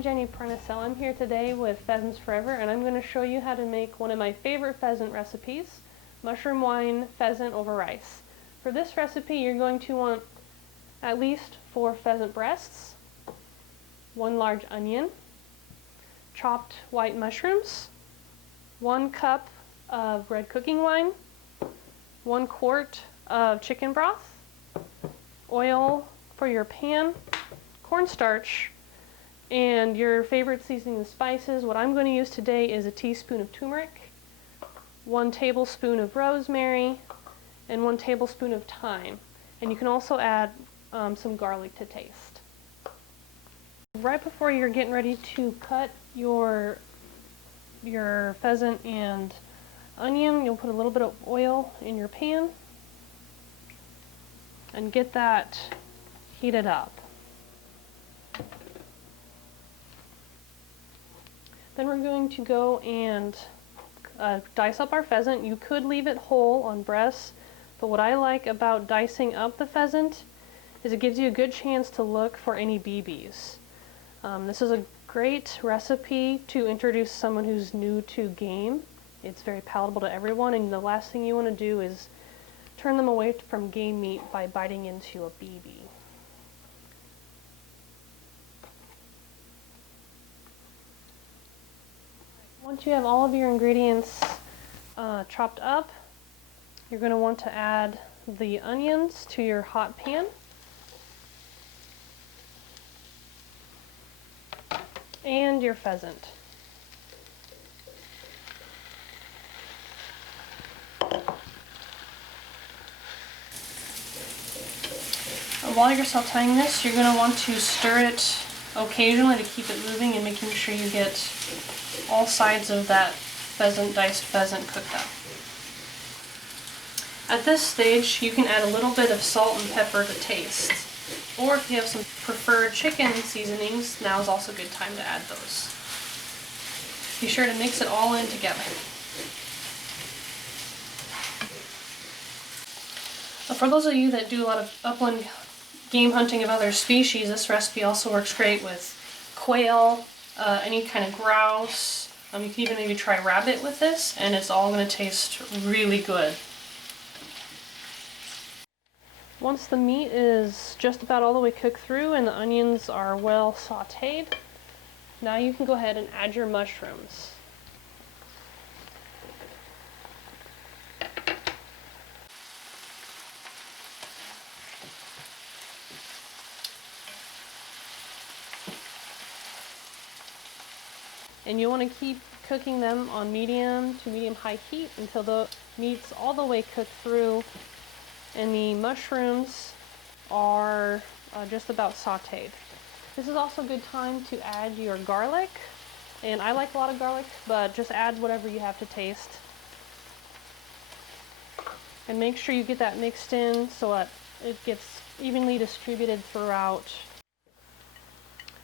I'm Jenny Prenosil. I'm here today with Pheasants Forever, and I'm going to show you how to make one of my favorite pheasant recipes, mushroom wine pheasant over rice. For this recipe, you're going to want at least 4 pheasant breasts, 1 large onion, chopped white mushrooms, 1 cup of red cooking wine, 1 quart of chicken broth, oil for your pan, cornstarch, and your favorite seasoning and spices. What I'm going to use today is a teaspoon of turmeric, 1 tablespoon of rosemary, and 1 tablespoon of thyme. And you can also add some garlic to taste. Right before you're getting ready to cut your pheasant and onion, you'll put a little bit of oil in your pan and get that heated up. Then we're going to go and dice up our pheasant. You could leave it whole on breasts, but what I like about dicing up the pheasant is it gives you a good chance to look for any BBs. This is a great recipe to introduce someone who's new to game. It's very palatable to everyone, and the last thing you want to do is turn them away from game meat by biting into a BB. Once you have all of your ingredients chopped up, you're going to want to add the onions to your hot pan. And your pheasant. While you're sauteing this, you're going to want to stir it occasionally to keep it moving and making sure you get all sides of that diced pheasant cooked up. At this stage, you can add a little bit of salt and pepper to taste. Or if you have some preferred chicken seasonings, now is also a good time to add those. Be sure to mix it all in together. For those of you that do a lot of upland game hunting of other species, this recipe also works great with quail, any kind of grouse. You can even maybe try rabbit with this, and it's all going to taste really good. Once the meat is just about all the way cooked through and the onions are well sauteed, now you can go ahead and add your mushrooms. And you want to keep cooking them on medium to medium-high heat until the meat's all the way cooked through and the mushrooms are just about sauteed. This is also a good time to add your garlic, and I like a lot of garlic, but just add whatever you have to taste. And make sure you get that mixed in so that it gets evenly distributed throughout.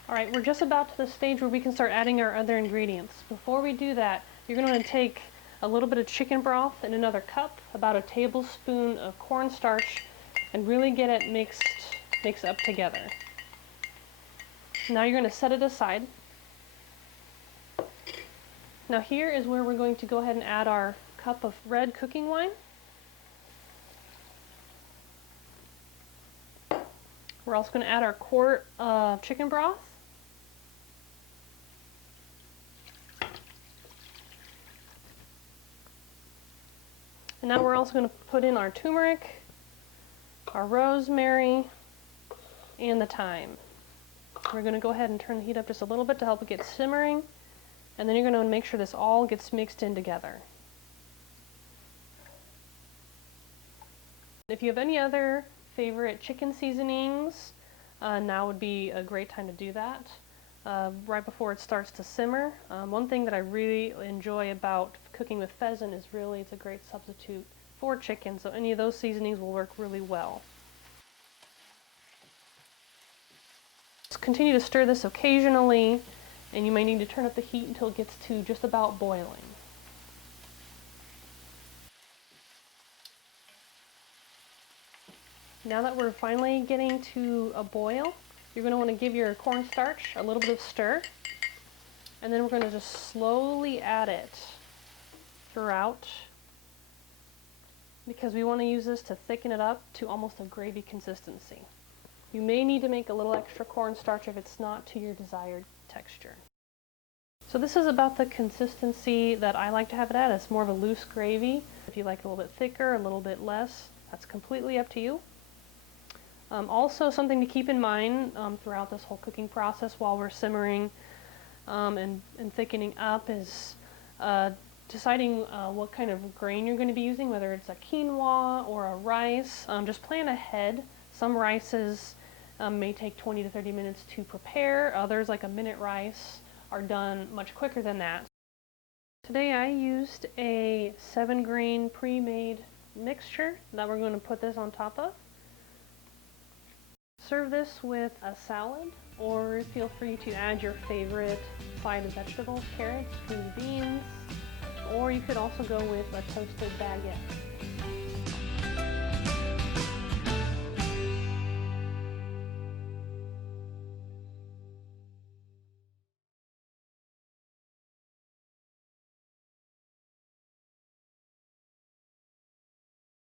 Alright, we're just about to the stage where we can start adding our other ingredients. Before we do that, you're going to take a little bit of chicken broth in another cup, about a tablespoon of cornstarch, and really get it mixed up together. Now you're going to set it aside. Now here is where we're going to go ahead and add our cup of red cooking wine. We're also going to add our quart of chicken broth. And now we're also going to put in our turmeric, our rosemary, and the thyme. We're going to go ahead and turn the heat up just a little bit to help it get simmering, and then you're going to make sure this all gets mixed in together. If you have any other favorite chicken seasonings, now would be a great time to do that. Right before it starts to simmer. One thing that I really enjoy about cooking with pheasant is really it's a great substitute for chicken, so any of those seasonings will work really well. Just continue to stir this occasionally, and you may need to turn up the heat until it gets to just about boiling. Now that we're finally getting to a boil, You're going to want to give your cornstarch a little bit of stir, and then we're going to just slowly add it throughout, because we want to use this to thicken it up to almost a gravy consistency. You may need to make a little extra cornstarch if it's not to your desired texture. So this is about the consistency that I like to have it at. It's more of a loose gravy. If you like a little bit thicker, a little bit less, that's completely up to you. Also, something to keep in mind throughout this whole cooking process while we're simmering and thickening up is deciding what kind of grain you're going to be using, whether it's a quinoa or a rice. Just plan ahead. Some rices may take 20 to 30 minutes to prepare. Others, like a minute rice, are done much quicker than that. Today I used a 7-grain pre-made mixture that we're going to put this on top of. Serve this with a salad, or feel free to add your favorite side of vegetables, carrots, green beans, or you could also go with a toasted baguette.